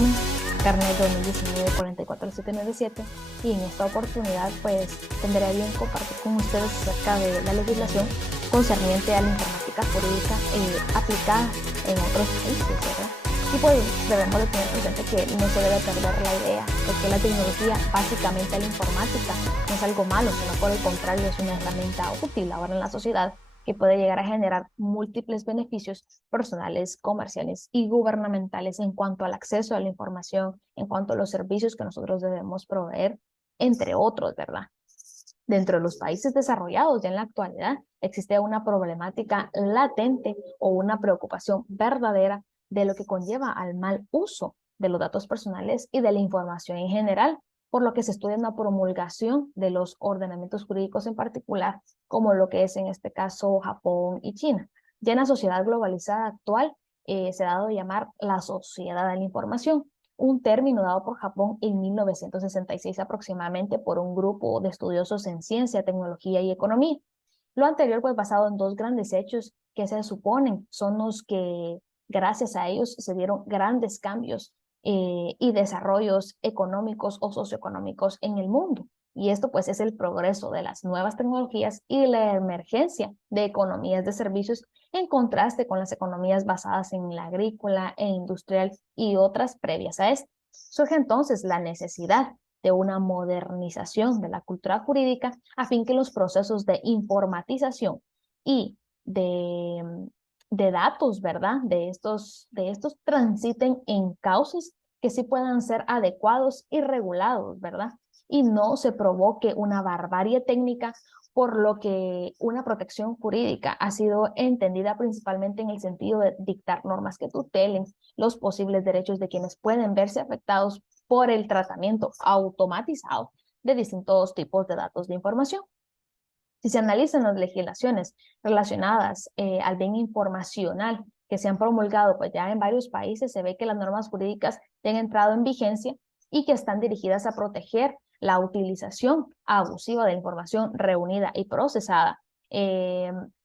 Gómez, carnet 2019-44797, y en esta oportunidad pues tendré a bien compartir con ustedes acerca de la legislación concerniente a la informática jurídica aplicada en otros países, ¿verdad? Y pues debemos de tener presente que no se debe perder la idea de que la tecnología, básicamente la informática, no es algo malo, sino por el contrario es una herramienta útil ahora en la sociedad que puede llegar a generar múltiples beneficios personales, comerciales y gubernamentales en cuanto al acceso a la información, en cuanto a los servicios que nosotros debemos proveer, entre otros, ¿verdad? Dentro de los países desarrollados ya en la actualidad existe una problemática latente o una preocupación verdadera de lo que conlleva al mal uso de los datos personales y de la información en general, por lo que se estudia una promulgación de los ordenamientos jurídicos en particular, como lo que es en este caso Japón y China. Ya en la sociedad globalizada actual se ha dado a llamar la sociedad de la información, un término dado por Japón en 1966 aproximadamente por un grupo de estudiosos en ciencia, tecnología y economía. Lo anterior pues basado en dos grandes hechos que se suponen son los que gracias a ellos se dieron grandes cambios y desarrollos económicos o socioeconómicos en el mundo. Y esto pues es el progreso de las nuevas tecnologías y la emergencia de economías de servicios en contraste con las economías basadas en la agrícola e industrial y otras previas a esto. Surge entonces la necesidad de una modernización de la cultura jurídica a fin que los procesos de informatización y de datos, ¿verdad? De estos transiten en causas que sí puedan ser adecuados y regulados, ¿verdad? Y no se provoque una barbarie técnica, por lo que una protección jurídica ha sido entendida principalmente en el sentido de dictar normas que tutelen los posibles derechos de quienes pueden verse afectados por el tratamiento automatizado de distintos tipos de datos de información. Si se analizan las legislaciones relacionadas al bien informacional que se han promulgado pues ya en varios países, se ve que las normas jurídicas han entrado en vigencia y que están dirigidas a proteger la utilización abusiva de la información reunida y procesada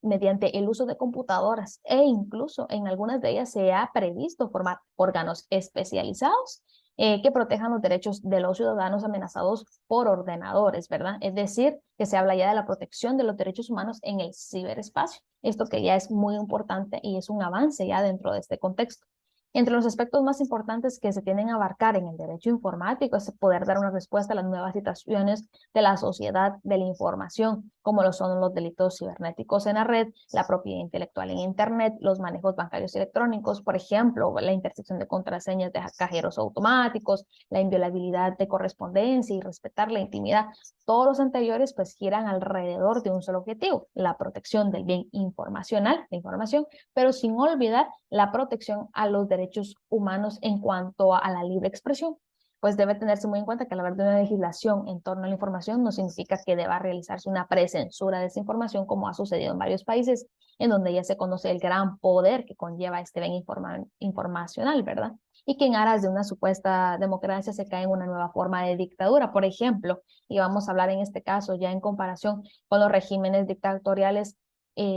mediante el uso de computadoras, e incluso en algunas de ellas se ha previsto formar órganos especializados que protejan los derechos de los ciudadanos amenazados por ordenadores, ¿verdad? Es decir, que se habla ya de la protección de los derechos humanos en el ciberespacio. Esto que ya es muy importante y es un avance ya dentro de este contexto. Entre los aspectos más importantes que se tienen a abarcar en el derecho informático es poder dar una respuesta a las nuevas situaciones de la sociedad de la información, como lo son los delitos cibernéticos en la red, la propiedad intelectual en Internet, los manejos bancarios electrónicos, por ejemplo, la intersección de contraseñas de cajeros automáticos, la inviolabilidad de correspondencia y respetar la intimidad. Todos los anteriores pues giran alrededor de un solo objetivo, la protección del bien informacional, la información, pero sin olvidar la protección a los derechos humanos en cuanto a la libre expresión. Pues debe tenerse muy en cuenta que al haber de una legislación en torno a la información no significa que deba realizarse una precensura de esa información, como ha sucedido en varios países, en donde ya se conoce el gran poder que conlleva este bien informacional, ¿verdad? Y que en aras de una supuesta democracia se cae en una nueva forma de dictadura, por ejemplo, y vamos a hablar en este caso ya en comparación con los regímenes dictatoriales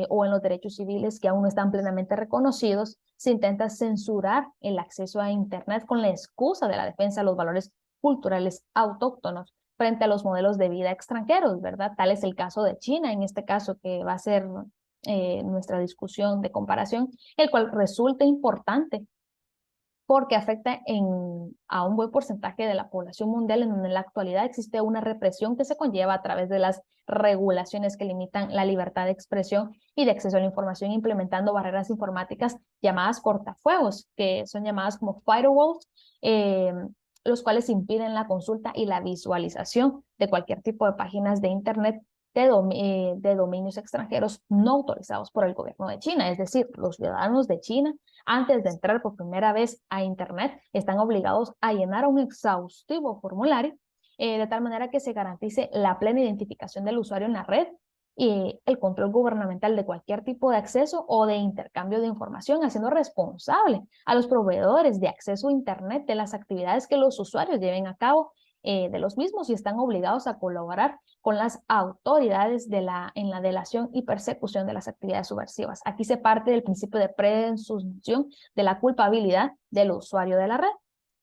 o en los derechos civiles que aún no están plenamente reconocidos, se intenta censurar el acceso a Internet con la excusa de la defensa de los valores culturales autóctonos frente a los modelos de vida extranjeros, ¿verdad? Tal es el caso de China, en este caso que va a ser nuestra discusión de comparación, el cual resulta importante porque afecta a un buen porcentaje de la población mundial, en donde en la actualidad existe una represión que se conlleva a través de las regulaciones que limitan la libertad de expresión y de acceso a la información, implementando barreras informáticas llamadas cortafuegos, que son llamadas como firewalls, los cuales impiden la consulta y la visualización de cualquier tipo de páginas de Internet de dominios extranjeros no autorizados por el gobierno de China. Es decir, los ciudadanos de China, antes de entrar por primera vez a Internet, están obligados a llenar un exhaustivo formulario de tal manera que se garantice la plena identificación del usuario en la red y el control gubernamental de cualquier tipo de acceso o de intercambio de información, haciendo responsable a los proveedores de acceso a Internet de las actividades que los usuarios lleven a cabo de los mismos, y están obligados a colaborar con las autoridades en la delación y persecución de las actividades subversivas. Aquí se parte del principio de presunción de la culpabilidad del usuario de la red.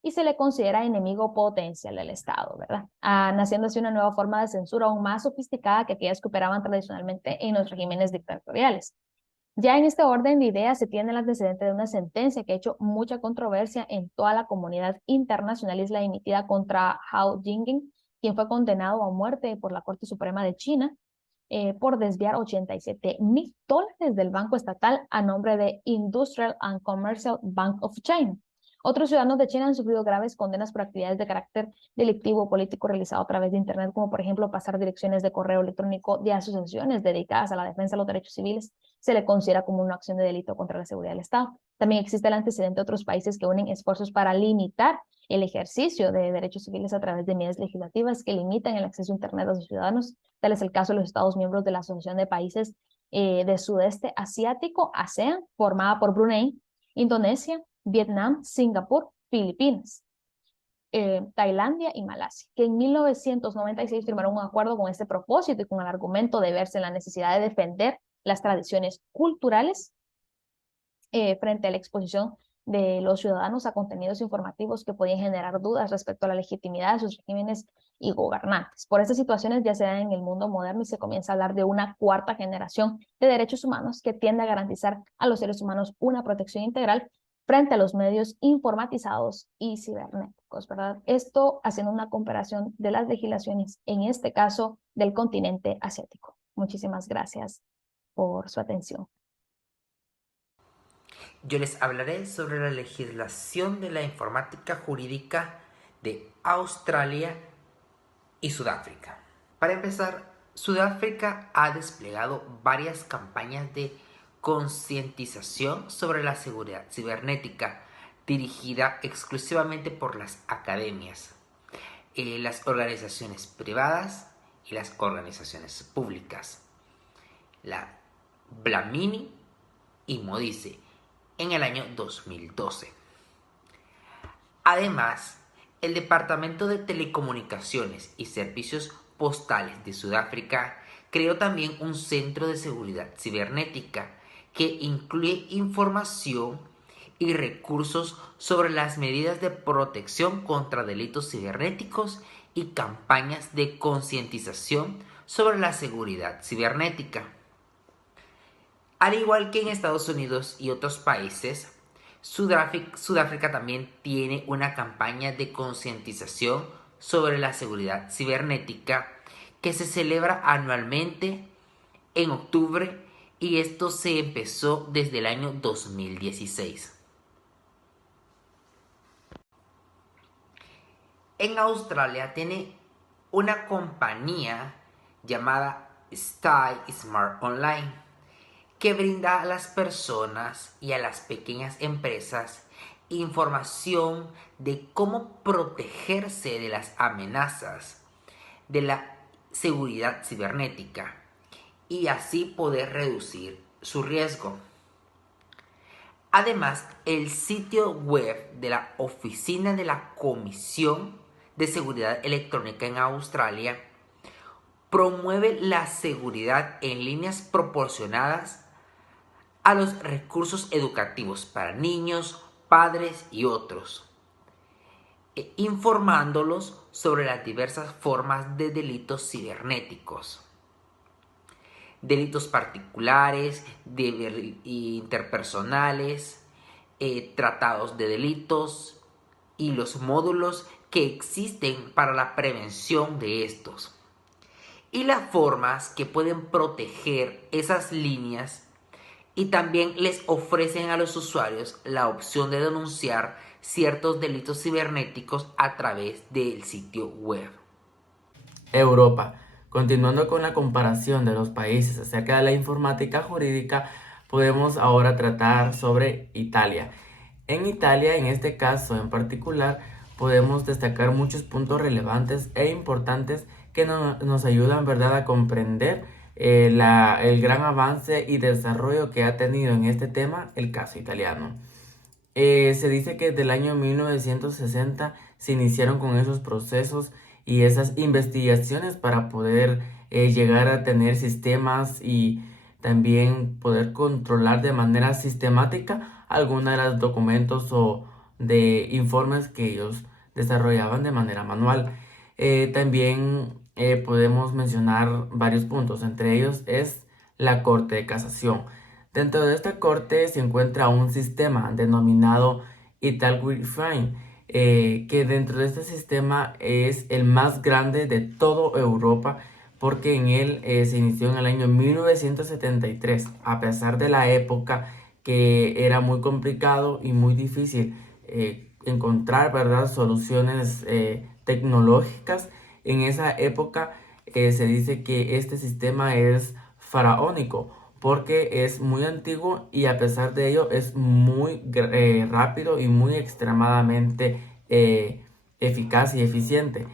y se le considera enemigo potencial del Estado, ¿verdad? Naciendo así una nueva forma de censura aún más sofisticada que aquellas que operaban tradicionalmente en los regímenes dictatoriales. Ya en este orden de ideas se tiene el antecedente de una sentencia que ha hecho mucha controversia en toda la comunidad internacional, y es la emitida contra Hao Jinging, quien fue condenado a muerte por la Corte Suprema de China por desviar $87,000 del Banco Estatal a nombre de Industrial and Commercial Bank of China. Otros ciudadanos de China han sufrido graves condenas por actividades de carácter delictivo o político realizado a través de Internet, como por ejemplo pasar direcciones de correo electrónico de asociaciones dedicadas a la defensa de los derechos civiles. Se le considera como una acción de delito contra la seguridad del Estado. También existe el antecedente de otros países que unen esfuerzos para limitar el ejercicio de derechos civiles a través de medidas legislativas que limitan el acceso a Internet a sus ciudadanos. Tal es el caso de los Estados miembros de la Asociación de Países del Sudeste Asiático, ASEAN, formada por Brunei, Indonesia, Vietnam, Singapur, Filipinas, Tailandia y Malasia, que en 1996 firmaron un acuerdo con este propósito y con el argumento de verse en la necesidad de defender las tradiciones culturales frente a la exposición de los ciudadanos a contenidos informativos que podían generar dudas respecto a la legitimidad de sus regímenes y gobernantes. Por estas situaciones ya se dan en el mundo moderno y se comienza a hablar de una cuarta generación de derechos humanos que tiende a garantizar a los seres humanos una protección integral frente a los medios informatizados y cibernéticos, ¿verdad? Esto haciendo una comparación de las legislaciones, en este caso del continente asiático. Muchísimas gracias por su atención. Yo les hablaré sobre la legislación de la informática jurídica de Australia y Sudáfrica. Para empezar, Sudáfrica ha desplegado varias campañas de concientización sobre la seguridad cibernética, dirigida exclusivamente por las academias, las organizaciones privadas y las organizaciones públicas. La Blamini y Modice en el año 2012. Además, el Departamento de Telecomunicaciones y Servicios Postales de Sudáfrica creó también un centro de seguridad cibernética que incluye información y recursos sobre las medidas de protección contra delitos cibernéticos y campañas de concientización sobre la seguridad cibernética. Al igual que en Estados Unidos y otros países, Sudáfrica también tiene una campaña de concientización sobre la seguridad cibernética que se celebra anualmente en octubre, y esto se empezó desde el año 2016. En Australia tiene una compañía llamada Stay Smart Online, que brinda a las personas y a las pequeñas empresas información de cómo protegerse de las amenazas de la seguridad cibernética y así poder reducir su riesgo. Además, el sitio web de la Oficina de la Comisión de Seguridad Electrónica en Australia promueve la seguridad en líneas proporcionadas a los recursos educativos para niños, padres y otros, informándolos sobre las diversas formas de delitos cibernéticos, delitos particulares, interpersonales, tratados de delitos y los módulos que existen para la prevención de estos, y las formas que pueden proteger esas líneas. Y también les ofrecen a los usuarios la opción de denunciar ciertos delitos cibernéticos a través del sitio web. Europa. Continuando con la comparación de los países acerca de la informática jurídica, podemos ahora tratar sobre Italia. En Italia, en este caso en particular, podemos destacar muchos puntos relevantes e importantes que nos ayudan, ¿verdad?, a comprender el gran avance y desarrollo que ha tenido en este tema el caso italiano. Se dice que desde el año 1960 se iniciaron con esos procesos y esas investigaciones para poder llegar a tener sistemas y también poder controlar de manera sistemática algunos de los documentos o de informes que ellos desarrollaban de manera manual. También podemos mencionar varios puntos, entre ellos es la Corte de Casación. Dentro de esta corte se encuentra un sistema denominado Italguirfine, que dentro de este sistema es el más grande de toda Europa, porque en él se inició en el año 1973, a pesar de la época que era muy complicado y muy difícil encontrar, ¿verdad?, soluciones tecnológicas. En esa época se dice que este sistema es faraónico porque es muy antiguo y a pesar de ello es muy rápido y muy extremadamente eficaz y eficiente,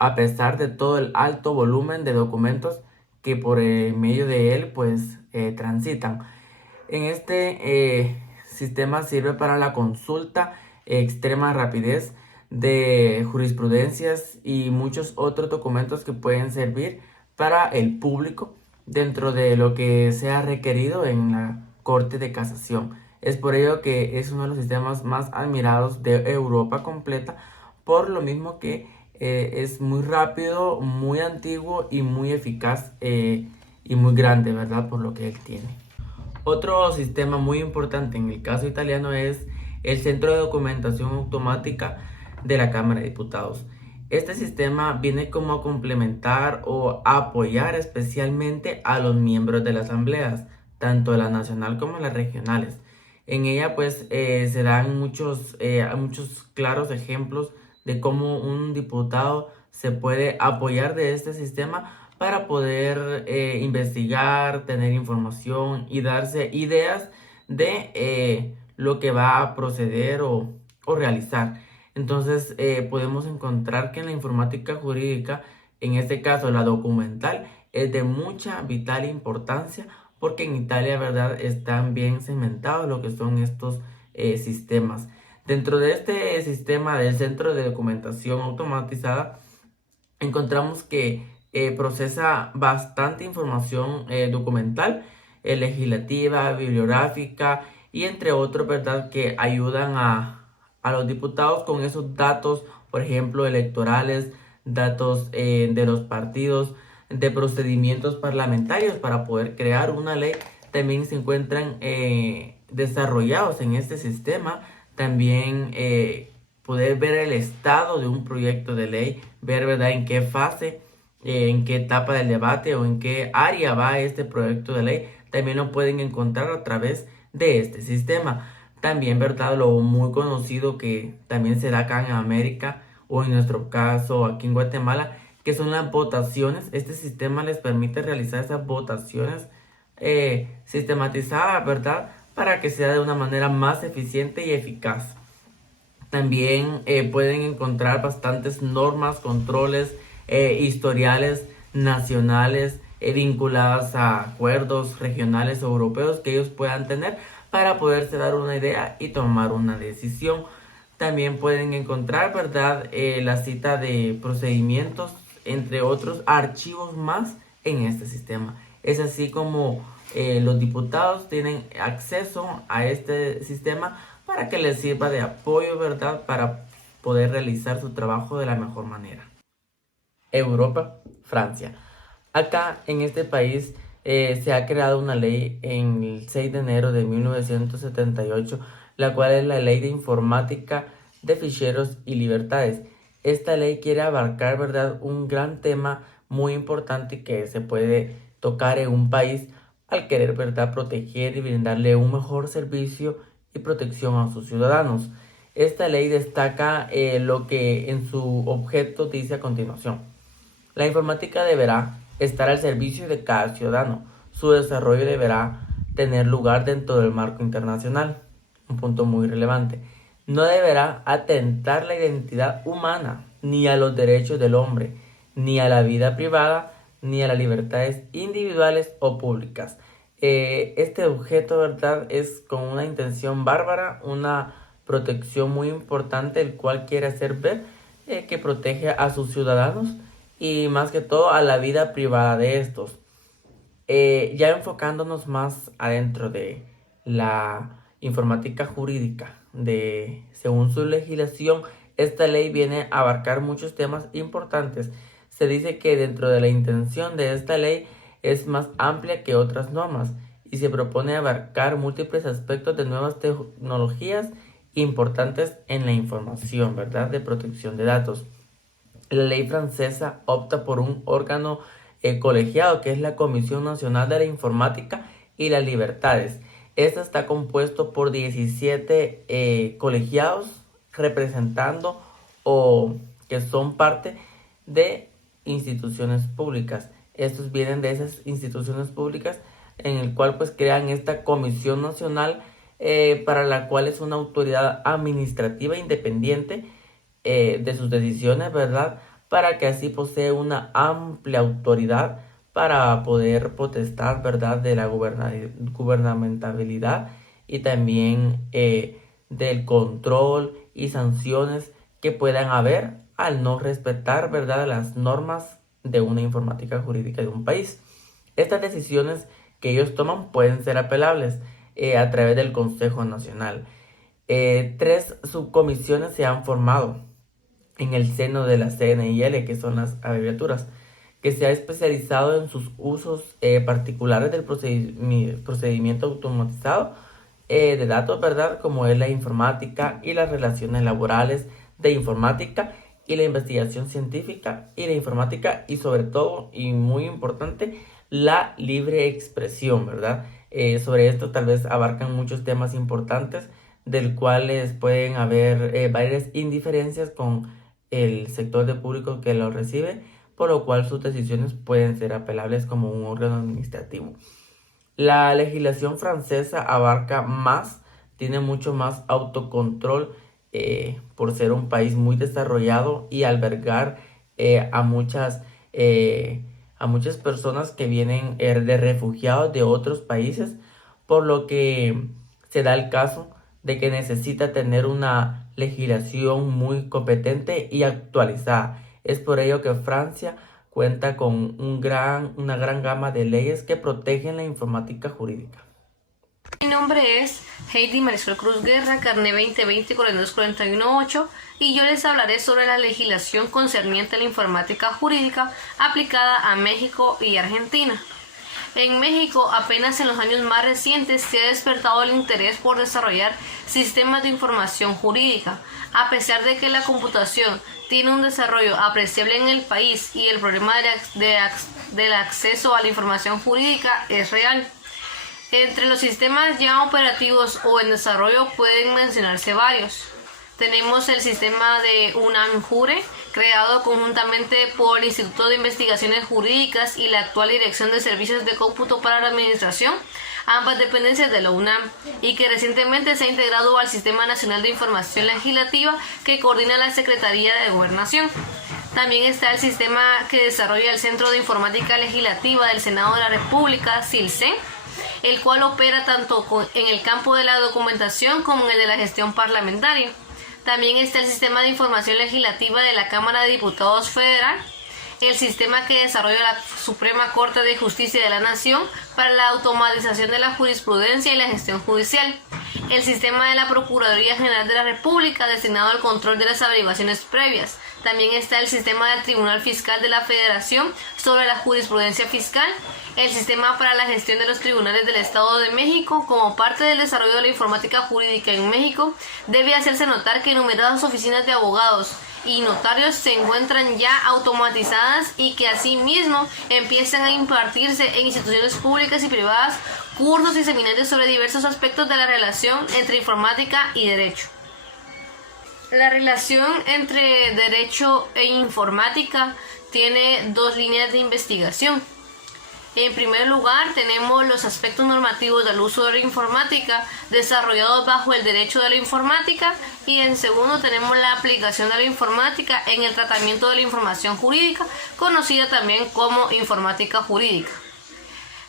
a pesar de todo el alto volumen de documentos que por medio de él pues transitan. En este sistema sirve para la consulta, extrema rapidez de jurisprudencias y muchos otros documentos que pueden servir para el público dentro de lo que sea requerido en la Corte de Casación. Es por ello que es uno de los sistemas más admirados de Europa completa, por lo mismo que es muy rápido, muy antiguo y muy eficaz y muy grande, ¿verdad? Por lo que él tiene. Otro sistema muy importante en el caso italiano es el Centro de Documentación Automática de la Cámara de Diputados. Este sistema viene como a complementar o a apoyar especialmente a los miembros de las asambleas, tanto la nacional como las regionales. En ella pues se dan muchos claros ejemplos de cómo un diputado se puede apoyar de este sistema para poder investigar, tener información y darse ideas de lo que va a proceder o realizar. Entonces podemos encontrar que en la informática jurídica, en este caso la documental, es de mucha vital importancia porque en Italia, ¿verdad?, están bien cimentados lo que son estos sistemas. Dentro de este sistema del Centro de Documentación Automatizada, encontramos que procesa bastante información documental, legislativa, bibliográfica y entre otros, ¿verdad?, que ayudan a los diputados con esos datos, por ejemplo, electorales, datos de los partidos, de procedimientos parlamentarios para poder crear una ley. También se encuentran desarrollados en este sistema. También poder ver el estado de un proyecto de ley, ver, ¿verdad?, en qué fase, en qué etapa del debate o en qué área va este proyecto de ley, también lo pueden encontrar a través de este sistema. También, ¿verdad?, lo muy conocido que también se da acá en América o en nuestro caso aquí en Guatemala, que son las votaciones. Este sistema les permite realizar esas votaciones sistematizadas, ¿verdad?, para que sea de una manera más eficiente y eficaz. También pueden encontrar bastantes normas, controles, historiales nacionales vinculadas a acuerdos regionales o europeos que ellos puedan tener para poderse dar una idea y tomar una decisión. También pueden encontrar, ¿verdad?, la cita de procedimientos, entre otros archivos más en este sistema. Es así como los diputados tienen acceso a este sistema para que les sirva de apoyo, ¿verdad?, para poder realizar su trabajo de la mejor manera. Europa, Francia. Acá en este país se ha creado una ley en el 6 de enero de 1978, la cual es la Ley de Informática de Ficheros y Libertades. Esta ley quiere abarcar, ¿verdad?, un gran tema muy importante que se puede tocar en un país al querer, ¿verdad?, proteger y brindarle un mejor servicio y protección a sus ciudadanos. Esta ley destaca lo que en su objeto dice a continuación. La informática deberá estar al servicio de cada ciudadano. Su desarrollo deberá tener lugar dentro del marco internacional. Un punto muy relevante. No deberá atentar la identidad humana, ni a los derechos del hombre, ni a la vida privada, ni a las libertades individuales o públicas. Este objeto, ¿verdad?, es con una intención bárbara, una protección muy importante, el cual quiere hacer ver que protege a sus ciudadanos y más que todo a la vida privada de estos. Ya enfocándonos más adentro de la informática jurídica. Según su legislación, esta ley viene a abarcar muchos temas importantes. Se dice que dentro de la intención de esta ley es más amplia que otras normas y se propone abarcar múltiples aspectos de nuevas tecnologías importantes en la información, ¿verdad?, de protección de datos. La ley francesa opta por un órgano colegiado, que es la Comisión Nacional de la Informática y las Libertades. Esta está compuesto por 17 colegiados representando o que son parte de instituciones públicas. Estos vienen de esas instituciones públicas en el cual pues crean esta Comisión Nacional para la cual es una autoridad administrativa independiente de sus decisiones, ¿verdad?, para que así posee una amplia autoridad para poder potestar, ¿verdad?, de la gubernamentabilidad y también del control y sanciones que puedan haber al no respetar, ¿verdad?, las normas de una informática jurídica de un país. Estas decisiones que ellos toman pueden ser apelables a través del Consejo Nacional. 3 subcomisiones se han formado en el seno de la CNIL, que son las abreviaturas, que se ha especializado en sus usos particulares del procedimiento automatizado de datos, ¿verdad?, como es la informática y las relaciones laborales de informática y la investigación científica y la informática y sobre todo, y muy importante, la libre expresión, ¿verdad? Sobre esto tal vez abarcan muchos temas importantes del cuales pueden haber varias indiferencias con el sector de público que lo recibe, por lo cual sus decisiones pueden ser apelables como un órgano administrativo. La legislación francesa abarca más, tiene mucho más autocontrol por ser un país muy desarrollado y albergar a muchas personas que vienen de refugiados de otros países, por lo que se da el caso de que necesita tener una legislación muy competente y actualizada. Es por ello que Francia cuenta con una gran gama de leyes que protegen la informática jurídica. Mi nombre es Heidi Marisol Cruz Guerra, carné 2020-42418, y yo les hablaré sobre la legislación concerniente a la informática jurídica aplicada a México y Argentina. En México, apenas en los años más recientes se ha despertado el interés por desarrollar sistemas de información jurídica. A pesar de que la computación tiene un desarrollo apreciable en el país y el problema del acceso a la información jurídica es real. Entre los sistemas ya operativos o en desarrollo pueden mencionarse varios. Tenemos el sistema de UNAM-JURE, creado conjuntamente por el Instituto de Investigaciones Jurídicas y la actual Dirección de Servicios de Cómputo para la Administración, ambas dependencias de la UNAM, y que recientemente se ha integrado al Sistema Nacional de Información Legislativa que coordina la Secretaría de Gobernación. También está el sistema que desarrolla el Centro de Informática Legislativa del Senado de la República, CILSEN, el cual opera tanto en el campo de la documentación como en el de la gestión parlamentaria. También está el Sistema de Información Legislativa de la Cámara de Diputados Federal, el sistema que desarrolla la Suprema Corte de Justicia de la Nación para la automatización de la jurisprudencia y la gestión judicial, el sistema de la Procuraduría General de la República destinado al control de las averiguaciones previas. También está el sistema del Tribunal Fiscal de la Federación sobre la jurisprudencia fiscal, el sistema para la gestión de los tribunales del Estado de México. Como parte del desarrollo de la informática jurídica en México, debe hacerse notar que numerosas oficinas de abogados y notarios se encuentran ya automatizadas y que asimismo empiezan a impartirse en instituciones públicas y privadas cursos y seminarios sobre diversos aspectos de la relación entre informática y derecho. La relación entre derecho e informática tiene 2 líneas de investigación. En primer lugar, tenemos los aspectos normativos del uso de la informática desarrollados bajo el derecho de la informática, y en segundo tenemos la aplicación de la informática en el tratamiento de la información jurídica, conocida también como informática jurídica.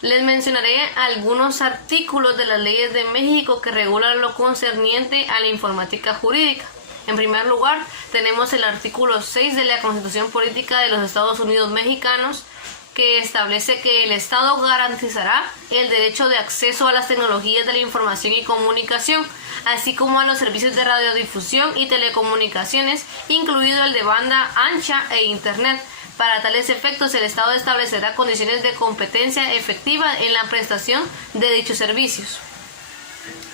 Les mencionaré algunos artículos de las leyes de México que regulan lo concerniente a la informática jurídica. En primer lugar, tenemos el artículo 6 de la Constitución Política de los Estados Unidos Mexicanos, que establece que el Estado garantizará el derecho de acceso a las tecnologías de la información y comunicación, así como a los servicios de radiodifusión y telecomunicaciones, incluido el de banda ancha e Internet. Para tales efectos, el Estado establecerá condiciones de competencia efectiva en la prestación de dichos servicios.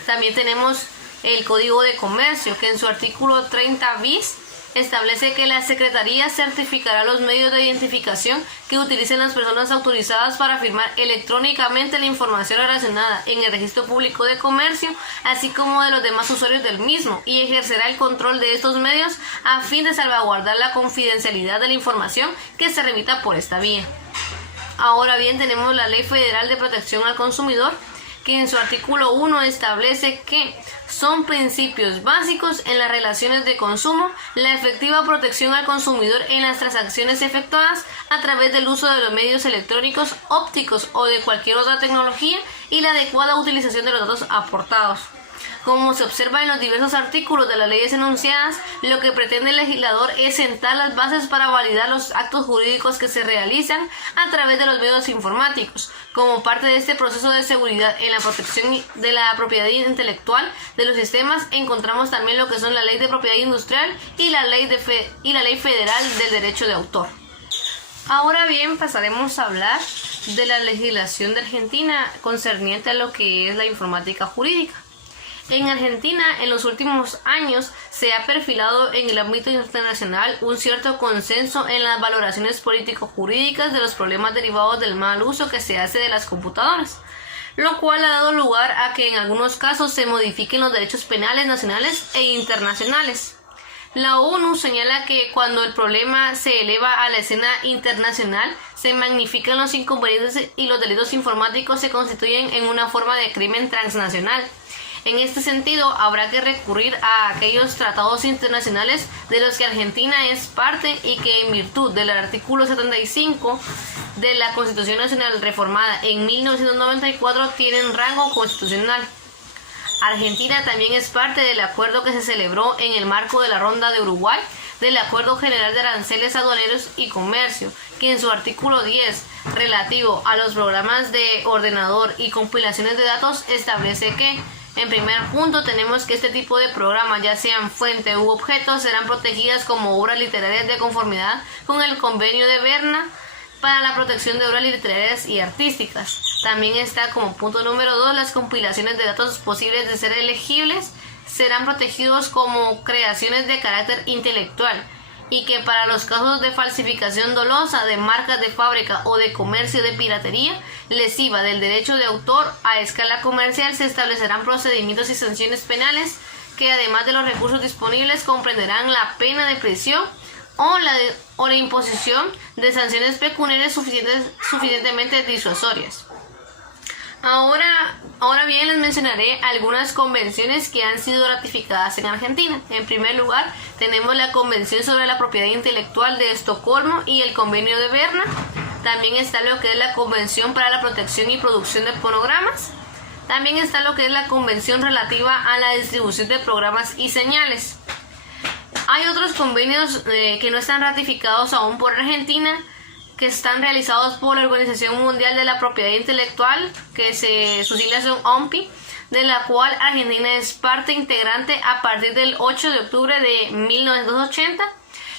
También tenemos el Código de Comercio, que en su artículo 30 bis establece que la Secretaría certificará los medios de identificación que utilicen las personas autorizadas para firmar electrónicamente la información relacionada en el Registro Público de Comercio, así como de los demás usuarios del mismo, y ejercerá el control de estos medios a fin de salvaguardar la confidencialidad de la información que se remita por esta vía. Ahora bien, tenemos la Ley Federal de Protección al Consumidor, que en su artículo 1 establece que son principios básicos en las relaciones de consumo la efectiva protección al consumidor en las transacciones efectuadas a través del uso de los medios electrónicos, ópticos o de cualquier otra tecnología y la adecuada utilización de los datos aportados. Como se observa en los diversos artículos de las leyes enunciadas, lo que pretende el legislador es sentar las bases para validar los actos jurídicos que se realizan a través de los medios informáticos. Como parte de este proceso de seguridad en la protección de la propiedad intelectual de los sistemas, encontramos también lo que son la Ley de Propiedad Industrial y la Ley Federal del Derecho de Autor. Ahora bien, pasaremos a hablar de la legislación de Argentina concerniente a lo que es la informática jurídica. En Argentina, en los últimos años, se ha perfilado en el ámbito internacional un cierto consenso en las valoraciones político-jurídicas de los problemas derivados del mal uso que se hace de las computadoras, lo cual ha dado lugar a que en algunos casos se modifiquen los derechos penales nacionales e internacionales. La ONU señala que cuando el problema se eleva a la escena internacional, se magnifican los inconvenientes y los delitos informáticos se constituyen en una forma de crimen transnacional. En este sentido, habrá que recurrir a aquellos tratados internacionales de los que Argentina es parte y que en virtud del artículo 75 de la Constitución Nacional reformada en 1994 tienen rango constitucional. Argentina también es parte del acuerdo que se celebró en el marco de la Ronda de Uruguay del Acuerdo General de Aranceles Aduaneros y Comercio, que en su artículo 10, relativo a los programas de ordenador y compilaciones de datos, establece que en primer punto tenemos que este tipo de programas, ya sean fuente u objeto, serán protegidas como obras literarias de conformidad con el Convenio de Berna para la protección de obras literarias y artísticas. También está como punto número 2, las compilaciones de datos posibles de ser elegibles serán protegidos como creaciones de carácter intelectual, y que para los casos de falsificación dolosa de marcas de fábrica o de comercio de piratería lesiva del derecho de autor a escala comercial se establecerán procedimientos y sanciones penales que, además de los recursos disponibles, comprenderán la pena de prisión o la imposición de sanciones pecuniarias suficientemente disuasorias. Ahora bien, les mencionaré algunas convenciones que han sido ratificadas en Argentina. En primer lugar, tenemos la Convención sobre la Propiedad Intelectual de Estocolmo y el Convenio de Berna. También está lo que es la Convención para la Protección y Producción de Fonogramas. También está lo que es la Convención relativa a la distribución de programas y señales. Hay otros convenios que no están ratificados aún por Argentina, que están realizados por la Organización Mundial de la Propiedad Intelectual, sus siglas son OMPI, de la cual Argentina es parte integrante a partir del 8 de octubre de 1980.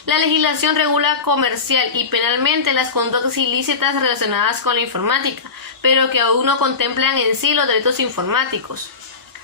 La legislación regula comercial y penalmente las conductas ilícitas relacionadas con la informática, pero que aún no contemplan en sí los delitos informáticos.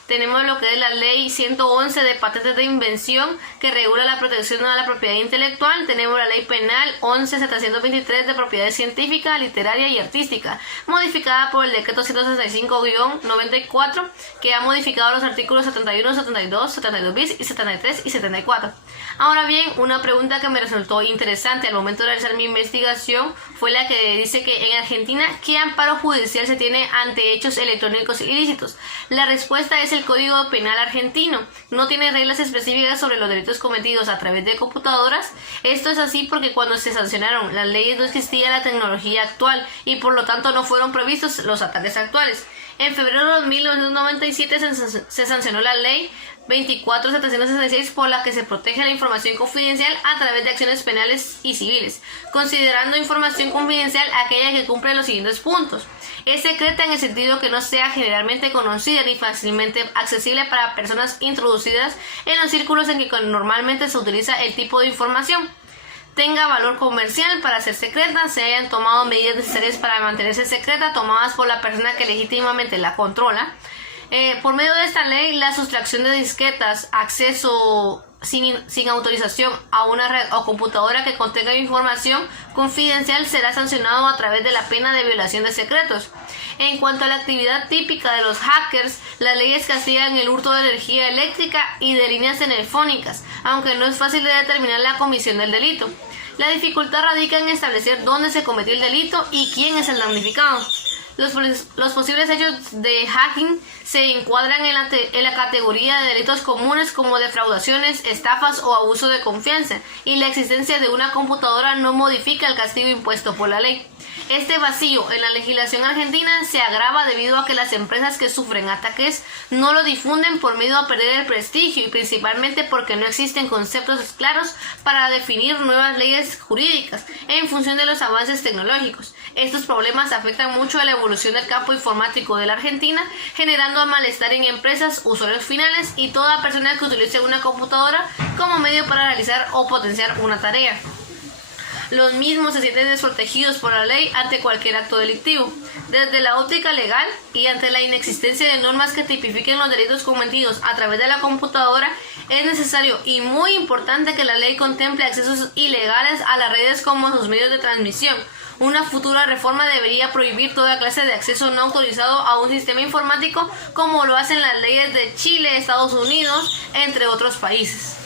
Tenemos lo que es la Ley 111 de Patentes de Invención, que regula la protección a la propiedad intelectual. Tenemos la Ley Penal 11.723 de Propiedad Científica, Literaria y Artística, modificada por el Decreto 165-94, que ha modificado los artículos 71, 72, 72 bis y 73 y 74. Ahora bien, una pregunta que me resultó interesante al momento de realizar mi investigación fue la que dice que en Argentina, ¿qué amparo judicial se tiene ante hechos electrónicos ilícitos? La respuesta es el Código Penal argentino. No tiene reglas específicas sobre los delitos cometidos a través de computadoras. Esto es así porque cuando se sancionaron las leyes no existía la tecnología actual y por lo tanto no fueron previstos los ataques actuales. En febrero de 1997 se sancionó la ley 24.766 por la que se protege la información confidencial a través de acciones penales y civiles, considerando información confidencial aquella que cumple los siguientes puntos. Es secreta en el sentido que no sea generalmente conocida ni fácilmente accesible para personas introducidas en los círculos en que normalmente se utiliza el tipo de información. Tenga valor comercial para ser secreta, se hayan tomado medidas necesarias para mantenerse secreta tomadas por la persona que legítimamente la controla. Por medio de esta ley, la sustracción de disquetas, acceso sin autorización a una red o computadora que contenga información confidencial será sancionado a través de la pena de violación de secretos. En cuanto a la actividad típica de los hackers, las leyes castigan el hurto de energía eléctrica y de líneas telefónicas, aunque no es fácil de determinar la comisión del delito. La dificultad radica en establecer dónde se cometió el delito y quién es el damnificado. Los posibles hechos de hacking se encuadran en la categoría de delitos comunes como defraudaciones, estafas o abuso de confianza, y la existencia de una computadora no modifica el castigo impuesto por la ley. Este vacío en la legislación argentina se agrava debido a que las empresas que sufren ataques no lo difunden por miedo a perder el prestigio y principalmente porque no existen conceptos claros para definir nuevas leyes jurídicas en función de los avances tecnológicos. Estos problemas afectan mucho a la evolución del campo informático de la Argentina, generando malestar en empresas, usuarios finales y toda persona que utilice una computadora como medio para realizar o potenciar una tarea. Los mismos se sienten desprotegidos por la ley ante cualquier acto delictivo. Desde la óptica legal y ante la inexistencia de normas que tipifiquen los delitos cometidos a través de la computadora, es necesario y muy importante que la ley contemple accesos ilegales a las redes como sus medios de transmisión. Una futura reforma debería prohibir toda clase de acceso no autorizado a un sistema informático como lo hacen las leyes de Chile, Estados Unidos, entre otros países.